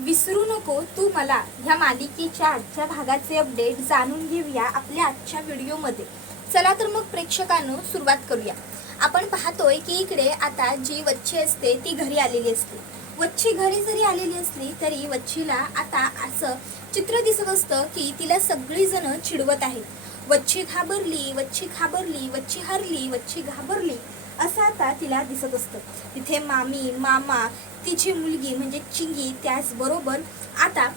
विसरू नको तू मला ह्या मालिकेच्या आजच्या भागाचे अपडेट जाणून घेऊया आपल्या आजच्या व्हिडिओमध्ये. चला तर मग प्रेक्षकांनो सुरुवात करूया. आपण पाहतोय की इकडे आता जी वच्छी असते ती घरी आलेली असते. वच्छी घरी जरी आलेली असली तरी वच्छीला आता असं चित्र दिसत असतं की तिला सगळी जण चिडवत आहेत. वच्छी घाबरली, वच्छी घाबरली, वच्छी हरली, वच्छी घाबरली असं आता तिला दिसत असतं. तिथे मामी, मामा, तिची मुलगी म्हणजे चिंगी, त्याचबरोबर आता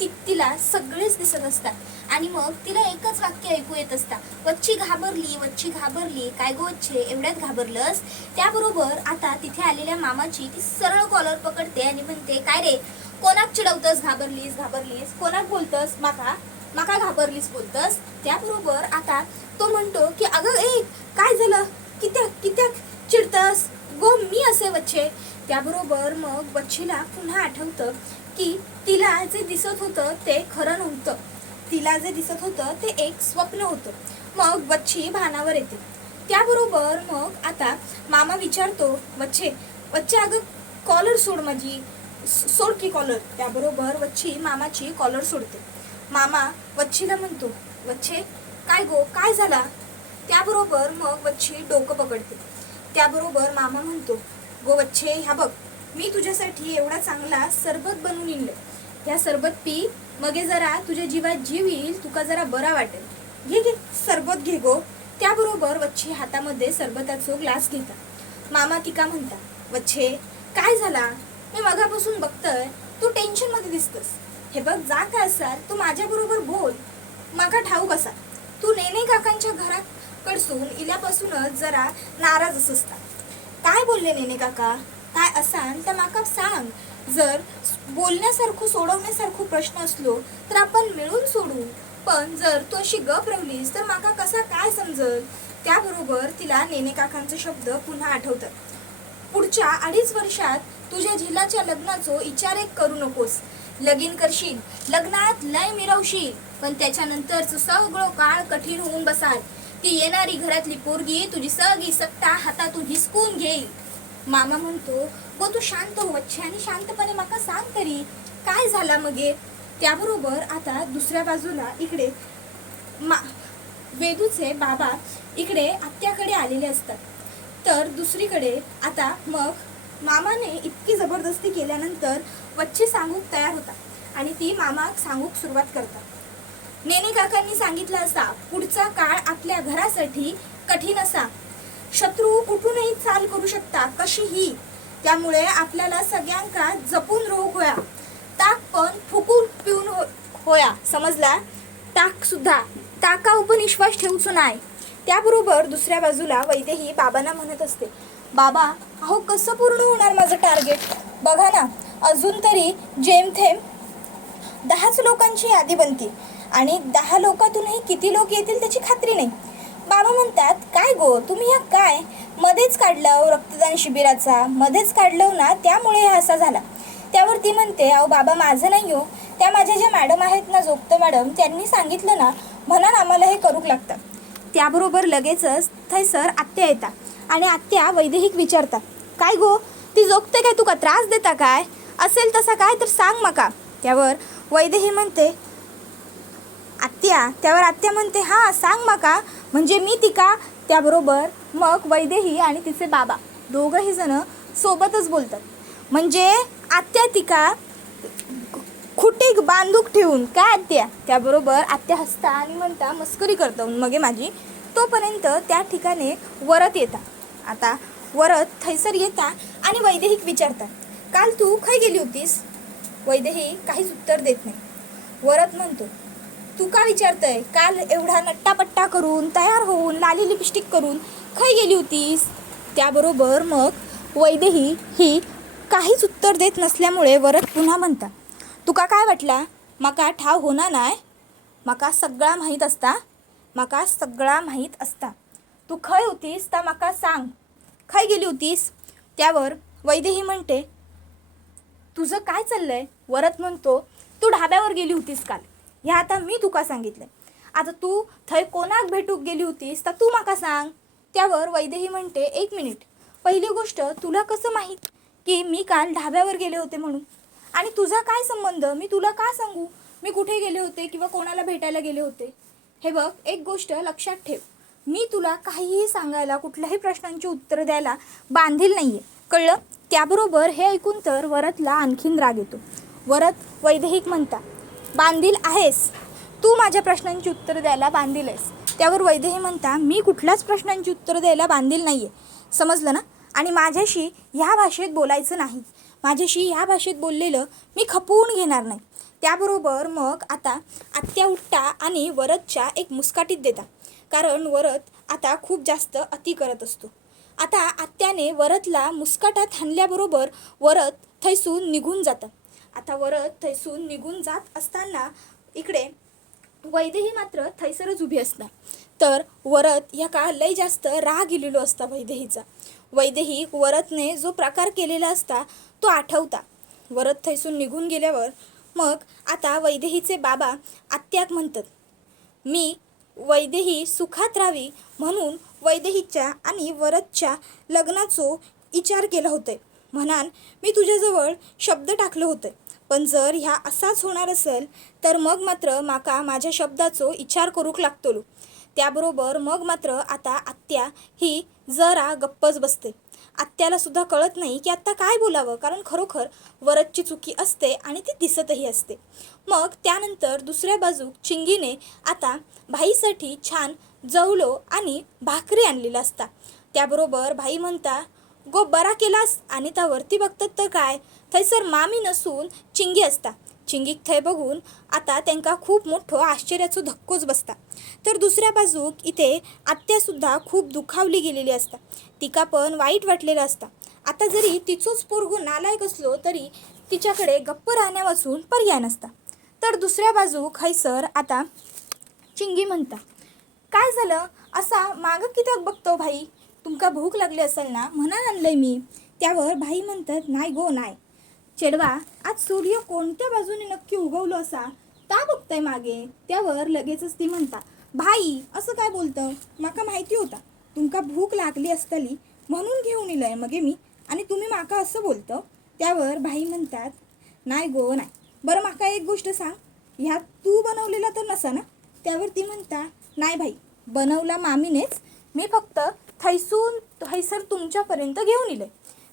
तिला सगळेच दिसत असतात आणि मग तिला एकच वाक्य ऐकू येत असतं, वच्छी घाबरली, वच्छी घाबरली. काय गो वच्छे, एवढ्यात घाबरलंस? त्याबरोबर आता तिथे आलेल्या मामाची ती सरळ कॉलर पकडते आणि म्हणते, काय रे, कोणाक चिडवतस? घाबरलीस घाबरलीस, कोणाक बोलतस? माका माका घाबरलीस बोलतस? त्याबरोबर आता तो म्हणतो की अगं ए, काय झालं, कित्याक कित्याक चिडतस गो, मी असे वच्छे. त्याबरोबर मग वच्छीला पुन्हा आठवतं की तिला जे दिसत होतं ते खरं नव्हतं, तिला जे दिसत होतं ते एक स्वप्न होतं. मग वच्छी भानावर येते. त्याबरोबर मग आता मामा विचारतो, वच्छे वच्छे अगं कॉलर सोड माझी, सोड की कॉलर. त्याबरोबर वच्छी मामाची कॉलर सोडते. मामा वच्छीला म्हणतो, वच्छे काय गो, काय झाला? त्याबरोबर मग वच्छी डोकं पकडते. त्याबरोबर मामा म्हणतो, गो वच्छे, ह्या बघ, मी तुझ्यासाठी एवढा चांगला सरबत बनवून आणलं. ह्या सरबत पी, मगे जरा तुझ्या जीवात जीव येईल, तुका जरा बरा वाटेल. घे घे सरबत घे गो. त्याबरोबर वच्छी हातामध्ये सरबताचा ग्लास घेतात. मामा तिका म्हणता, वच्छे काय झाला? मी मगापासून बघतोय तू टेन्शन मध्ये दिसतस. हे बघ, जा काय असाल तू माझ्या बरोबर बोल. माका ठाऊक असा तू नेने काकांच्या घरात कडसून इल्यापासूनच जरा नाराज असता. काय बोलले नेने काका? काय असान तर माका सांग. जर बोलण्यासारखं सोडवण्यासारखं प्रश्न असलो तर आपण मिळून सोडू, पण जर तू अशी गप रवलीस तर माका कसा काय समजल? त्याबरोबर तिला नेने काकांचे शब्द पुन्हा आठवतात. पुढच्या 2.5 वर्षात तुझ्या झिलाच्या लग्नाचो विचार एक करू नकोस. लगीन करशील, लग्नात लय मिरवशील, पण त्याच्यानंतरच सगळं काळ कठीण होऊन बसाल. ती येणारी घरातली पोरगी तुझी सगळी सत्ता हातातून हिसकून घेईल. मामा म्हणतो, गो तू शांत हो वच्छे आणि शांतपणे माका सांग तरी काय झाला मगे. त्याबरोबर आता दुसऱ्या बाजूला इकडे वेदूचे बाबा इकडे आत्याकडे आलेले असतात. तर दुसरीकडे आता मग मामाने इतकी जबरदस्ती केल्यानंतर वच्छे सांगूक तयार होता आणि ती मामा सांगूक सुरुवात करतात. नेने काकांनी सांगितलं असा, पुढचा काळ आपल्या घरासाठी कठीण असा. शत्रू कुठूनही चाल करू शकता कशीही. त्यामुळे आपल्याला सगळ्यांका जपून रोग होया. ताक पण फुकून पिऊन होया, समजला? ताक सुद्धा, ताका पण विश्वास ठेवूच नाही. त्याबरोबर दुसऱ्या बाजूला वैदेही बाबांना म्हणत असते, बाबा अहो कसं पूर्ण होणार माझं टार्गेट? बघा ना, अजून तरी जेमथेम 10च लोकांची यादी बनते आणि 10 लोकातूनही किती लोक येतील त्याची खात्री नाही. बाबा म्हणतात, काय गो तुम्ही ह्या काय मध्येच काढलं रक्तदान शिबिराचा, मध्येच काढलं ना, त्यामुळे हा असा झाला. त्यावर ती म्हणते, अहो बाबा माझं नाही हो, त्या माझ्या ज्या मॅडम आहेत ना, जोगते मॅडम, त्यांनी सांगितलं ना, म्हणून आम्हाला हे करूक लागतं. त्याबरोबर लगेचच थैसर आत्या येतात आणि आत्या वैदेहिक विचारतात, काय गो ती जोगते काय तुका त्रास देता काय? असेल तसा काय तर सांग मका. त्यावर वैदेही म्हणते, त्यावर आत्या म्हणते, हां सांग मका, म्हणजे मी तिका. त्याबरोबर मग वैदेही आणि तिचे बाबा दोघंही जण सोबतच बोलतात. म्हणजे आत्या तिका खुटी बांधूक ठेवून काय आत्या? त्याबरोबर आत्या हसता आणि म्हणता, मस्करी करतो मगे माझी. तोपर्यंत त्या ठिकाणी वरत येता. आता वरत थैसर येता आणि वैदेहिक विचारतात, काल तू खय गेली होतीस? वैदेही काहीच उत्तर देत नाही. वरत म्हणतो, तू का विचारतय? काल एवढा नट्टापट्टा करून तयार होऊन लाली लिपस्टिक करून खय गेली होतीस? त्याबरोबर मग वैदेही ही काहीच उत्तर देत नसल्यामुळे वरत पुन्हा म्हणता, तुका काय वाटला माका ठाव होणार नाही? माका सगळा माहीत असता, माका सगळा माहीत असता. तू खय होतीस ता माका सांग, खय गेली होतीस? त्यावर वैदेही म्हणते, तुझं काय चाललंय? वरत म्हणतो, तू ढाब्यावर गेली होतीस काल, ह्या आता मी तुका सांगितलंय. आता तू थंय कोणाक भेटूक गेली होतीस तर तू माका सांग. त्यावर वैदेही म्हणते, 1 मिनिट, पहिली गोष्ट तुला कसं माहीत की मी काल ढाब्यावर गेले होते म्हणून? आणि तुझा काय संबंध, मी तुला का सांगू मी कुठे गेले होते किंवा कोणाला भेटायला गेले होते. हे बघ, एक गोष्ट लक्षात ठेव, मी तुला काहीही सांगायला, कुठल्याही प्रश्नांची उत्तर द्यायला बांधील नाही आहे, कळलं. त्याबरोबर हे ऐकून तर वरदला आणखीन राग येतो. वरद वैदेहिक म्हणता, बांधील आहेस तू, माझ्या प्रश्नांची उत्तर द्यायला बांधील आहेस. त्यावर वैदेही म्हणता, मी कुठल्याच प्रश्नांची उत्तर द्यायला बांधील नाही आहे, समजलं ना. आणि माझ्याशी ह्या भाषेत बोलायचं नाही, माझ्याशी ह्या भाषेत बोललेलं मी खपवून घेणार नाही. त्याबरोबर मग आता आत्या उठता आणि वरदच्या एक मुस्काटीत देता, कारण वरद आता खूप जास्त अति करत असतो. आता आत्याने वरदला मुस्काटात हाणल्याबरोबर वरद थैसून निघून जातं. आता वरद थैसून निघून जात असताना इकडे वैदेही मात्र थैसरच उभी असणार. तर वरद ह्या का लय जास्त राग गेलेलो असता वैदेहीचा. वैदेही वरदने जो प्रकार केलेला असता तो आठवता. वरद थैसून निघून गेल्यावर मग आता वैदेहीचे बाबा आत्याक म्हणतात, मी वैदेही सुखात राहावी म्हणून वैदेहीच्या आणि वरदच्या लग्नाचो विचार केला होते. म्हणान मी तुझ्याजवळ शब्द टाकलं होतं, पण जर ह्या असाच होणार असेल तर मग मात्र माका माझ्या शब्दाचो विचार करूक लागतलो. त्याबरोबर मग मात्र आता आत्या ही जरा गप्पच बसते. आत्याला सुद्धा कळत नाही की आत्ता काय बोलावं, कारण खरोखर वरदची चुकी असते आणि ती दिसतही असते. मग त्यानंतर दुसऱ्या बाजूक चिंगीने आता भाईसाठी छान जवलो आणि भाकरी आणलेला असता. त्याबरोबर भाई म्हणता, गो बरा केलास, आणि त्यावरती बघतात तर काय, थैसर मामी नसून चिंगी असता. चिंगीक थंय बघून आता त्यांका खूप मोठं आश्चर्याचो धक्कोच बसता. तर दुसऱ्या बाजूक इथे आत्यासुद्धा खूप दुखावली गेलेली असता, तिका पण वाईट वाटलेलं असता. आता जरी तिचोच पोरगो नालायक असलो तरी तिच्याकडे गप्प राहण्या वाचून पर्याय नसता. तर दुसऱ्या बाजूक हैसर आता चिंगी म्हणता, काय झालं असा मागं कित्याक बघतो भाई, तुमका भूक लागली असेल ना म्हणून आणलंय मी. त्यावर भाई म्हणतात, नाही गो नाही चेडवा, आज सूर्य कोणत्या बाजूने नक्की उगवलो असा ता बघताय मागे. त्यावर लगेचच ती म्हणता, भाई असं काय बोलतं, माका माहिती होता तुमका भूक लागली असतली म्हणून घेऊन इलंय मगे मी, आणि तुम्ही माका असं बोलतं. त्यावर भाई म्हणतात, नाही गो नाही, बरं माका एक गोष्ट सांग, ह्यात तू बनवलेला तर नसा ना. त्यावर ती म्हणता, नाही भाई बनवला मामीनेच, मी फक्त थैसून थैसर तुमच्यापर्यंत घेऊन इले.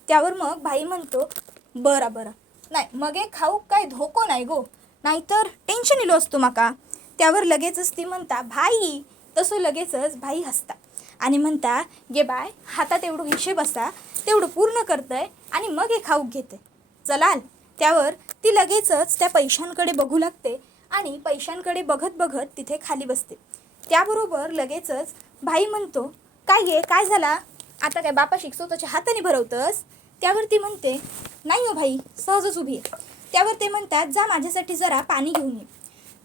त्यावर मग भाई म्हणतो, बरं बरं, नाही मग हे खाऊ काय धोको नाही गो, नाहीतर टेन्शन इलो असतो माका. त्यावर लगेचच ती म्हणता, भाई, तसं लगेचच भाई हसता आणि म्हणता, गे बाय, हातात एवढं हिशेब असा तेवढं पूर्ण करतंय आणि मग हे खाऊक घेते, चलाल. त्यावर ती लगेचच त्या पैशांकडे बघू लागते आणि पैशांकडे बघत बघत तिथे खाली बसते. त्याबरोबर लगेचच भाई म्हणतो, काय गे काय झाला, आता काय बापा शिकतो त्याच्या हाताने भरवतंस. त्यावर ती म्हणते, नाही हो भाई, सहजच उभी आहे. त्यावर ते म्हणतात, जा माझ्यासाठी जरा पाणी घेऊन ये.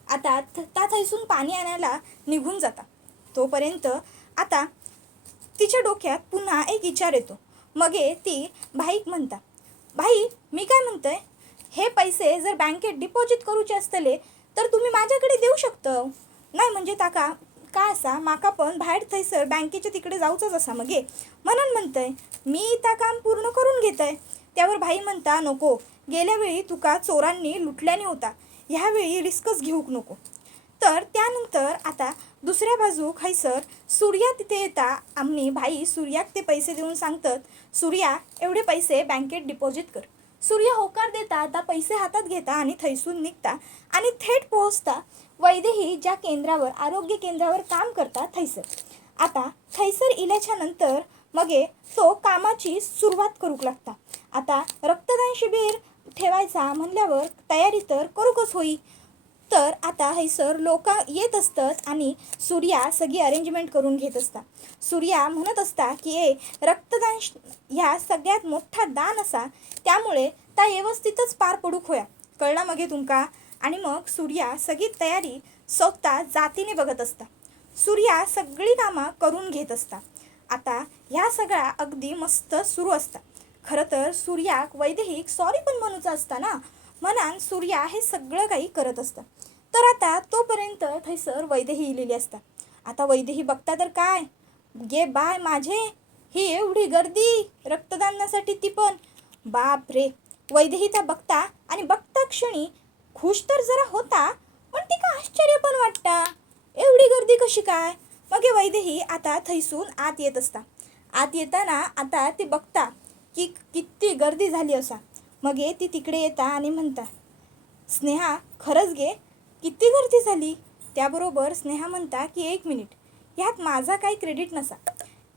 आता त्यात हैसून पाणी आणायला निघून जाता. तोपर्यंत आता तिच्या डोक्यात पुन्हा एक विचार येतो. मगे ती भाईक म्हणता, भाई मी काय म्हणतोय, हे पैसे जर बँकेत डिपॉझिट करूचे असतले तर तुम्ही माझ्याकडे देऊ शकता, नाही म्हणजे ताका काय असा माका पण बाहेर थैसर बँकेच्या तिकडे जाऊचंच असा मगे, म्हणून म्हणतंय मी त्या काम पूर्ण करून घेतंय. त्यावर भाई म्हणता, नको, गेल्या वेळी तुका चोरांनी लुटल्याने होता, ह्यावेळी रिस्कच घेऊक नको. तर त्यानंतर आता दुसऱ्या बाजूक हैसर सूर्या तिथे येता. आम्ही भाई सूर्याक ते पैसे देऊन सांगतात, सूर्या एवढे पैसे बँकेत डिपॉझिट कर. सूर्य होकार देता, आता पैसे हातात घेता आणि थैसून निघता आणि थेट पोहोचता वैदेही ज्या केंद्रावर, आरोग्य केंद्रावर काम करता थैसर. आता थैसर इल्याच्या नंतर मगे तो कामाची सुरुवात करूक लागता. आता रक्तदान शिबिर ठेवायचा म्हणल्यावर तयारी तर करूकच होई. तर आता हैसर लोक येत असतात आणि सूर्या सगळी अरेंजमेंट करून घेत असता. सूर्या म्हणत असता की रक्तदान ह्या सगळ्यात मोठा दान असा, त्यामुळे त्या व्यवस्थितच पार पडूक होया, कळला मगे तुमका. आणि मग सूर्या सगळी तयारी स्वतः जातीने बघत असता. सूर्या सगळी कामं करून घेत असता. आता ह्या सगळ्या अगदी मस्त सुरू असता. खरं तर सूर्याक वैदेहिक सॉरी पण म्हणूचा असता ना, म्हणान सूर्या हे सगळं काही करत असतं. तर आता तोपर्यंत थैसर वैदेही इलेली असता. आता वैदेही बघता तर काय, गे बाय माझे, ही एवढी गर्दी रक्तदानासाठी, ती पण बाप रे, वैदेही त्या बघता आणि बघता क्षणी खुश तर जरा होता, पण तिका आश्चर्य पण वाटता, एवढी गर्दी कशी काय. मग हे वैदेही आता थैसून आत येत असता. आत येताना आता ते बघता की किती गर्दी झाली असा. मग ती तिकडे येता आणि म्हणता, स्नेहा खरंच गे किती गर्दी झाली. त्याबरोबर स्नेहा म्हणता की 1 मिनिट, ह्यात माझा काही क्रेडिट नसा.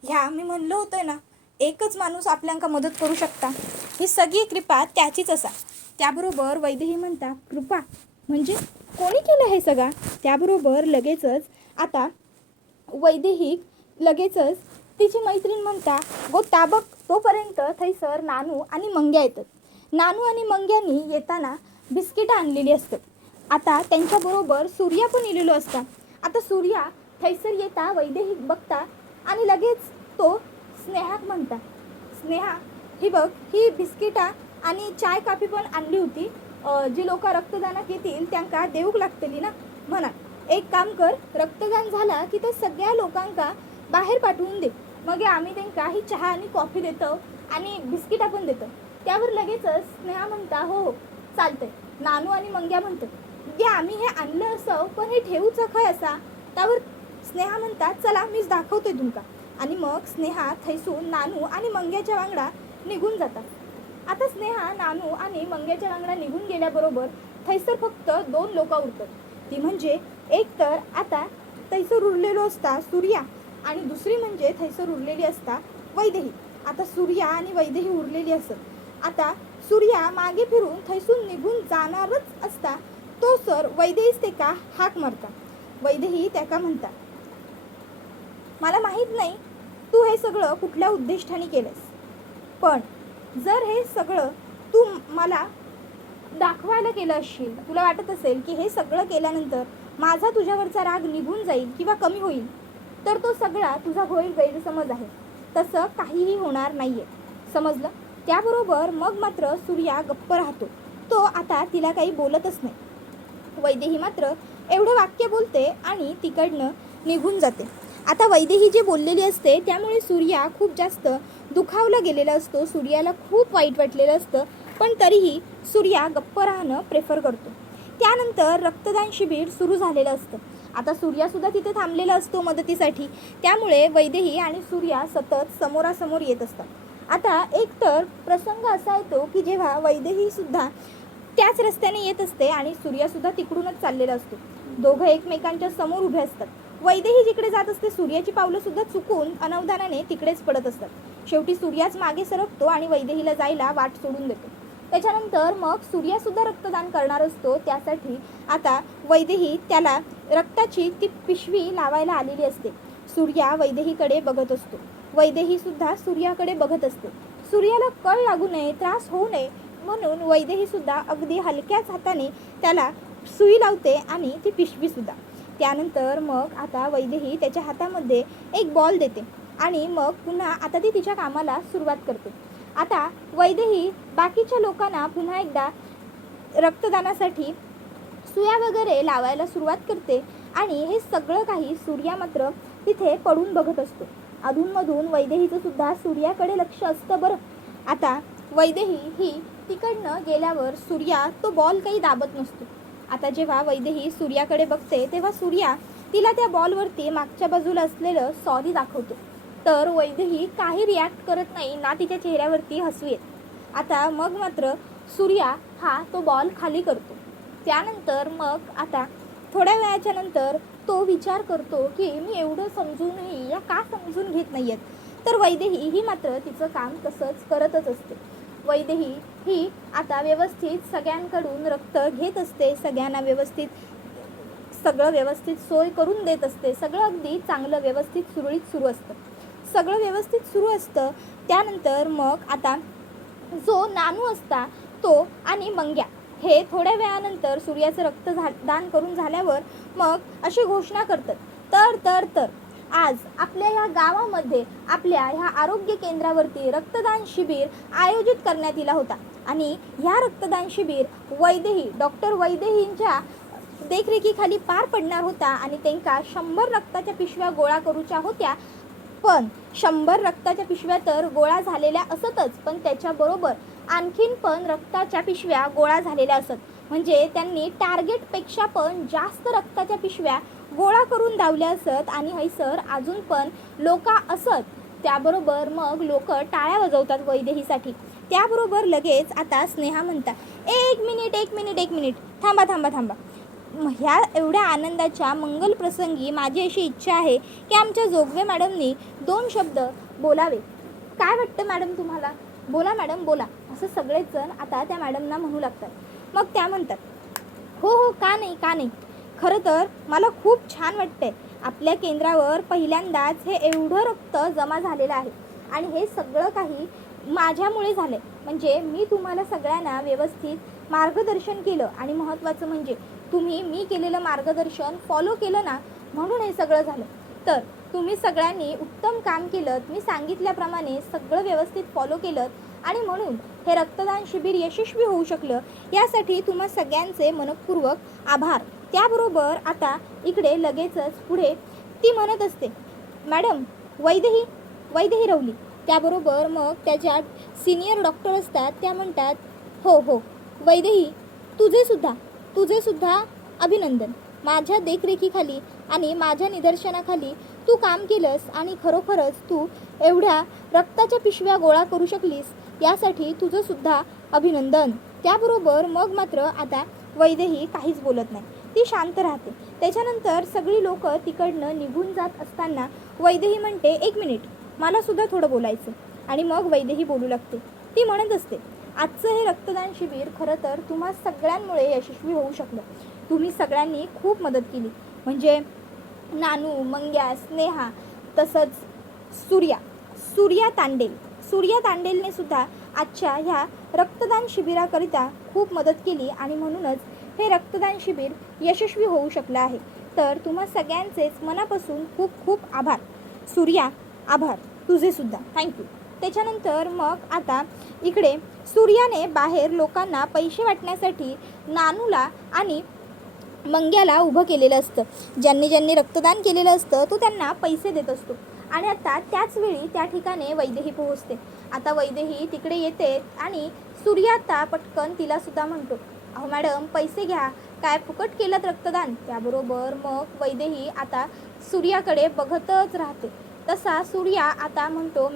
ह्या मी म्हणलं होतं ना, एकच माणूस आपल्याला मदत करू शकता, ही सगळी कृपा त्याचीच असा. त्याबरोबर वैदेही म्हणता, कृपा म्हणजे कोणी केलं हे सगळं. त्याबरोबर लगेचच आता वैदेही लगेचच तिची मैत्रीण म्हणता, गो ताबक. तोपर्यंत थैसर नानू आणि मंग्या येतात. नानू आणि मंग्यानी येताना बिस्किटं आणलेली असतात. आता त्यांच्याबरोबर सूर्या पण इलेलो असता. आता सूर्या थैसर येता वैदेही बघता आणि लगेच तो स्नेहाक म्हणता, स्नेहा ही बघ, ही बिस्किटा आणि चाय कॉफी पण आणली होती. जी लोक रक्तदानाक येतील त्यांना देऊक लागतली ना, म्हणा एक काम कर, रक्तदान झाला की त्या सगळ्या लोकांका बाहेर पाठवून दे. मग आम्ही त्यांना ही चहा आणि कॉफी देतो आणि बिस्किटा पण देतो. त्यावर लगेचच स्नेहा म्हणता, हो हो चालतंय. नानू आणि मंग्या म्हणतात, गे आम्ही हे आणलं असं, पण हे ठेवूचं खय असा. त्यावर स्नेहा म्हणतात, चला मीच दाखवतोय तुमका. आणि मग स्नेहा थैसून नानू आणि मंग्याच्या वांगडा निघून जातात. आता स्नेहा नानू आणि मंग्याच्या वांगडा निघून गेल्याबरोबर थैसर फक्त 2 लोक उरतात. ती म्हणजे एक तर आता थैसर उरलेलो असता सूर्या, आणि दुसरी म्हणजे थैसर उरलेली असता वैदेही. आता सूर्या आणि वैदेही उरलेली असत. आता सूर्या मागे फिरून थैसून निघून जाणारच असता, तो सर वैदेहीच त्याका हाक मारता. वैदेही त्याका म्हणता, मला माहीत नाही तू हे सगळं कुठल्या उद्दिष्टाने केलंस, पण जर हे सगळं तू मला दाखवायला केलं असशील, तुला वाटत असेल की हे सगळं केल्यानंतर माझा तुझ्यावरचा राग निघून जाईल किंवा कमी होईल, तर तो सगळा तुझा होईल गैरसमज आहे. तसं काहीही होणार नाही आहे, समजलं. त्याबरोबर मग मात्र सूर्या गप्प राहतो. तो आता तिला काही बोलतच नाही. वैदेही मात्र एवढं वाक्य बोलते आणि तिकडनं निघून जाते. आता वैदेही जे बोललेली असते त्यामुळे सूर्या खूप जास्त दुखावला गेलेला असतो. सूर्याला खूप वाईट वाटलेलं असतं, पण तरीही सूर्या गप्प राहणं प्रेफर करतो. त्यानंतर रक्तदान शिबिर सुरू झालेलं असतं. आता सूर्यासुद्धा तिथे थांबलेला असतो मदतीसाठी. त्यामुळे वैदेही आणि सूर्या सतत समोरासमोर येत असतात. आता एक तर प्रसंग असा येतो की जेव्हा वैदेहीसुद्धा त्याच रस्त्याने येत असते आणि सूर्यासुद्धा तिकडूनच चाललेला असतो. दोघं एकमेकांच्या समोर उभे असतात. वैदेही जिकडे जात असते सूर्याची पावलंसुद्धा चुकून अनवधानाने तिकडेच पडत असतात. शेवटी सूर्याच मागे सरकतो आणि वैदेहीला जायला वाट सोडून देतो. त्याच्यानंतर मग सूर्यासुद्धा रक्तदान करणार असतो. त्यासाठी आता वैदेही त्याला रक्ताची ती पिशवी लावायला आलेली असते. सूर्या वैदेहीकडे बघत असतो. वैदेहीसुद्धा सूर्याकडे बघत असते. सूर्याला कळ लागू नये, त्रास होऊ नये म्हणून वैदेहीसुद्धा अगदी हलक्याच हाताने त्याला सुई लावते आणि ती पिशवीसुद्धा. त्यानंतर मग आता वैदेही त्याच्या हातामध्ये एक बॉल देते आणि मग पुन्हा आता ती तिच्या कामाला सुरुवात करते. आता वैदेही बाकीच्या लोकांना पुन्हा एकदा रक्तदानासाठी सुया वगैरे लावायला सुरुवात करते आणि हे सगळं काही सूर्या मात्र तिथे पडून बघत असतो. अधूनमधून वैदेहीचं सुद्धा सूर्याकडे लक्ष असतं बरं. आता वैदेही ही तिकडनं गेल्यावर सूर्या तो बॉल काही दाबत नसतो. आता जेव्हा वैदेही सूर्याकडे बघते तेव्हा सूर्या तिला त्या बॉलवरती मागच्या बाजूला असलेलं सॉरी दाखवतो. तर वैदेही काही रिॲक्ट करत नाही ना, तिच्या चेहऱ्यावरती हसू येत. आता मग मात्र सूर्या हा तो बॉल खाली करतो. त्यानंतर मग आता थोड्या वेळाच्या नंतर तो विचार करतो की मी एवढं समजूनही या का समजून घेत नाही आहेत. तर वैदेही ही मात्र तिचं काम तसंच करतच असते. वैदेही ही आता व्यवस्थित सगळ्यांकडून रक्त घेत असते. सगळ्यांना व्यवस्थित सगळं व्यवस्थित सोय करून देत असते. सगळं अगदी चांगलं व्यवस्थित सुरळीत सुरू असतं. सगळं व्यवस्थित सुरू असतं. त्यानंतर मग आता जो नानू असता तो आणि मंग्या हे थोड्या वेळानंतर सूर्याचं दान करून झाल्यावर मग अशी घोषणा करतात, तर आज आपल्या ह्या गावामध्ये आपल्या ह्या आरोग्य केंद्रावरती रक्तदान शिबिर आयोजित करण्यात आला होता आणि ह्या रक्तदान शिबिर वैदेही डॉक्टर वैदेहींच्या देखरेखीखाली पार पडणार होता आणि त्यांना 100 रक्ताच्या पिशव्या गोळा करूच्या होत्या. पण 100 रक्ताच्या पिशव्या तर गोळा झालेल्या असतच, पण त्याच्याबरोबर आणखीन पण रक्ताच्या पिशव्या गोळा झालेल्या असत. म्हणजे त्यांनी टार्गेटपेक्षा पण जास्त रक्ताच्या पिशव्या गोळा करून धावल्या असत आणि हैसर अजून पण लोक असत. त्याबरोबर मग लोक टाळ्या वाजवतात वैदेहीसाठी. त्याबरोबर लगेच आता स्नेहा म्हणतात, एक मिनिट थांबा थांबा थांबा. ह्या एवढ्या आनंदाच्या मंगल प्रसंगी माझी अशी इच्छा आहे की आमच्या जोगवे मॅडमनी 2 शब्द बोलावे. काय वाटतं मॅडम तुम्हाला? बोला मॅडम बोला, असं सगळेच जण आता त्या मॅडमना म्हणू लागतात. मग त्या म्हणतात, हो का नाही. खरं तर मला खूप छान वाटतंय. आपल्या केंद्रावर पहिल्यांदाच हे एवढं रक्त जमा झालेलं आहे आणि हे सगळं काही माझ्यामुळे झालं आहे. म्हणजे मी तुम्हाला सगळ्यांना व्यवस्थित मार्गदर्शन केलं आणि महत्त्वाचं म्हणजे तुम्ही मी केलेलं मार्गदर्शन फॉलो केलं ना, म्हणून हे सगळं झालं. तर तुम्ही सगळ्यांनी उत्तम काम केलं, मी सांगितल्याप्रमाणे सगळं व्यवस्थित फॉलो केलं आणि म्हणून हे रक्तदान शिबिर यशस्वी होऊ शकलं. यासाठी तुम्हा सगळ्यांचे मनपूर्वक आभार. त्याबरोबर आता इकडे लगेचच पुढे ती म्हणत असते, मॅडम वैदेही रवली. त्याबरोबर मग त्याच्या सिनियर डॉक्टर असतात, त्या म्हणतात, हो वैदेही, तुझे सुद्धा अभिनंदन. माझ्या देखरेखीखाली आणि माझ्या निदर्शनाखाली तू काम केलंस आणि खरोखरच तू एवढ्या रक्ताच्या पिशव्या गोळा करू शकलीस, यासाठी तुझं सुद्धा अभिनंदन. त्याबरोबर मग मात्र आता वैदेही काहीच बोलत नाही, ती शांत राहते. त्याच्यानंतर सगळी लोक तिकडनं निघून जात असताना वैदेही म्हणते, एक मिनिट, मला सुद्धा थोडं बोलायचं. आणि मग वैदेही बोलू लागते. ती म्हणत असते, आजचं हे रक्तदान शिबिर खरं तर तुम्हा सगळ्यांमुळे यशस्वी होऊ शकलं. तुम्ही सगळ्यांनी खूप मदत केली. म्हणजे नानू, मंग्या, स्नेहा, तसंच सूर्या तांडेलने सुद्धा आजच्या ह्या रक्तदान शिबिराकरिता खूप मदत केली आणि म्हणूनच हे रक्तदान शिबिर यशस्वी होऊ शकलं आहे. तर तुम्हा सगळ्यांचेच मनापासून खूप खूप आभार. सूर्या, आभार तुझे सुद्धा, थँक्यू. त्याच्यानंतर मग आता इकडे सूर्याने बाहेर लोकांना पैसे वाटण्यासाठी नानूला आणि मंग्याला उभं केलेलं असतं. ज्यांनी रक्तदान केलेलं असतं तो त्यांना पैसे देत असतो. आणि आता त्याच वेळी त्या ठिकाणी वैदेही पोहोचते. आता वैदेही तिकडे येते आणि सूर्या आता पटकन तिला सुद्धा म्हणतो, अहो मॅडम पैसे घ्या, काय फुकट केलं रक्तदान. त्याबरोबर मग वैदेही आता सूर्याकडे बघतच राहते. तसा सूर्या आता म्हणतो,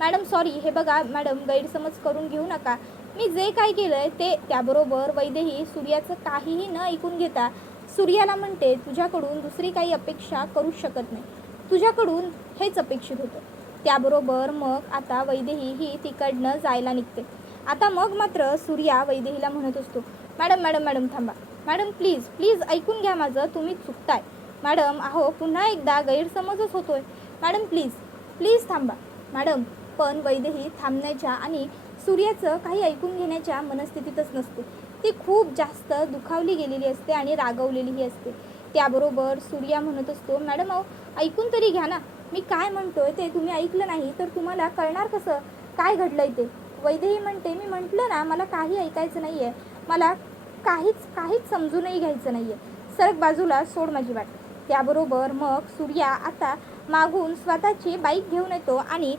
मॅडम सॉरी, हे बघा मॅडम, गैरसमज करून घेऊ नका, मी जे काय केलं आहे ते. त्याबरोबर वैदेही सूर्याचं काहीही न ऐकून घेता सूर्याला म्हणते, तुझ्याकडून दुसरी काही अपेक्षा करूच शकत नाही, तुझ्याकडून हेच अपेक्षित होतं. त्याबरोबर मग आता वैदेही ही तिकडनं जायला निघते. आता मग मात्र सूर्या वैदेहीला म्हणत असतो, मॅडम थांबा, मॅडम प्लीज ऐकून घ्या माझं, तुम्ही चुकताय मॅडम. अहो पुन्हा एकदा गैरसमजच होतोय मॅडम, प्लीज थांबा मॅडम. पण वैदेही थांबण्याच्या आणि सूर्याचं काही ऐकून घेण्याच्या मनस्थितीतच नसते. ती खूप जास्त दुखावली गेलेली असते आणि रागवलेलीही असते. त्याबरोबर सूर्या म्हणत असतो, मॅडम अहो ऐकून तरी घ्या ना, मी काय म्हणतोय ते तुम्ही ऐकलं नाही तर तुम्हाला कळणार कसं काय घडलंय ते. वैदेही म्हणते, मी म्हटलं ना, मला काही ऐकायचं नाही आहे, मला काहीच समजूनही घ्यायचं नाही आहे, सरक बाजूला, सोड माझी वाट. त्याबरोबर मग सूर्या आता मागून स्वतःची बाईक घेऊन येतो आणि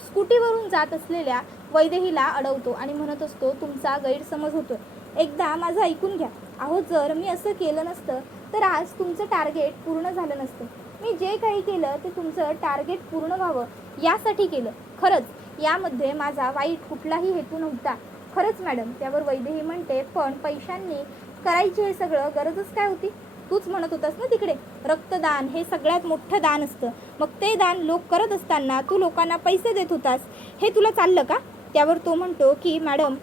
स्कूटीवरून जात असलेल्या वैदेहीला अडवतो आणि म्हणत असतो, तुमचा गैरसमज होतो, एकदा माझं ऐकून घ्या. अहो जर मी असं केलं नसतं तर आज तुमचं टार्गेट पूर्ण झालं नसतं. मी जे काही केलं ते तुमचं टार्गेट पूर्ण व्हावं यासाठी केलं. खरंच यामध्ये माझा वाईट कुठलाही हेतू नव्हता, खरंच मॅडम. त्यावर वैदेही म्हणते, पण पैशांनी करायचे हे सगळं गरजच काय होती? तूच म्हणत होतास ना तिकडे, रक्तदान हे सगळ्यात मोठं दान असतं, मग ते दान लोक करत असताना तू लोकांना पैसे देत होतास, हे तुला चाललं का? त्यावर तो म्हणतो की मॅडम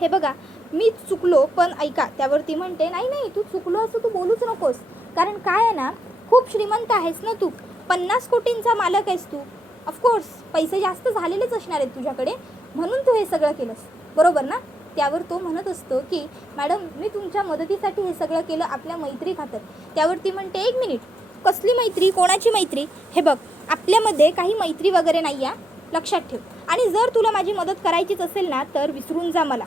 हे बघा, मी चुकलो पण ऐका. त्यावर ती म्हणते, नाही तू चुकलो असं तू बोलूच नकोस, कारण काय आहे ना, खूप श्रीमंत आहेस ना तू, 50 कोटींचा मालक आहेस तू, ऑफकोर्स पैसे जास्त झालेलेच असणार आहेत तुझ्याकडे, म्हणून तू हे सगळं केलंस, बरोबर ना? त्यावर तो म्हणत असतो की मॅडम मी तुमच्या मदतीसाठी हे सगळं केलं, आपल्या मैत्री खातर. त्यावर ती म्हणते, एक मिनिट, कसली मैत्री, कोणाची मैत्री? हे बघ, आपल्यामध्ये काही मैत्री वगैरे नाही आहे, लक्षात ठेव. आणि जर तुला माझी मदत करायचीच असेल ना तर विसरून जा मला,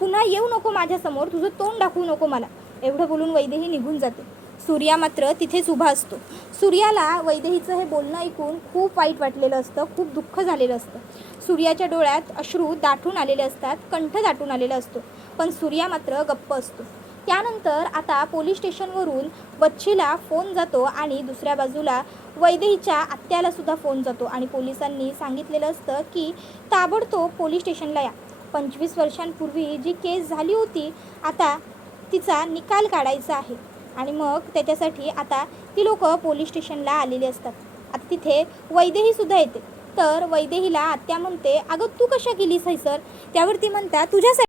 पुन्हा येऊ नको माझ्यासमोर, तुझं तोंड दाखवू नको मला. एवढं बोलून वैदेही निघून जाते. सूर्या मात्र तिथेच उभा असतो. सूर्याला वैदेहीचं हे बोलणं ऐकून खूप वाईट वाटलेलं असतं, खूप दुःख झालेलं असतं. सूर्याच्या डोळ्यात अश्रू दाटून आलेले असतात, कंठ दाटून आलेला असतो, पण सूर्या मात्र गप्प असतो. त्यानंतर आता पोलीस स्टेशनवरून बच्चीला फोन जातो आणि दुसऱ्या बाजूला वैदेहीच्या आत्यालासुद्धा फोन जातो आणि पोलिसांनी सांगितलेलं असतं की ताबडतोब पोलीस स्टेशनला या. 25 वर्षांपूर्वी जी केस झाली होती, आता तिचा निकाल काढायचा आहे आणि मग त्याच्यासाठी आता ती लोकं पोलीस स्टेशनला आलेली असतात. आता तिथे वैदेहीसुद्धा येते. तर वैदेहीला आत्या म्हणते, अगं तू कशा गेलीस सर? त्यावर ती म्हणतात, तुझ्यासाठी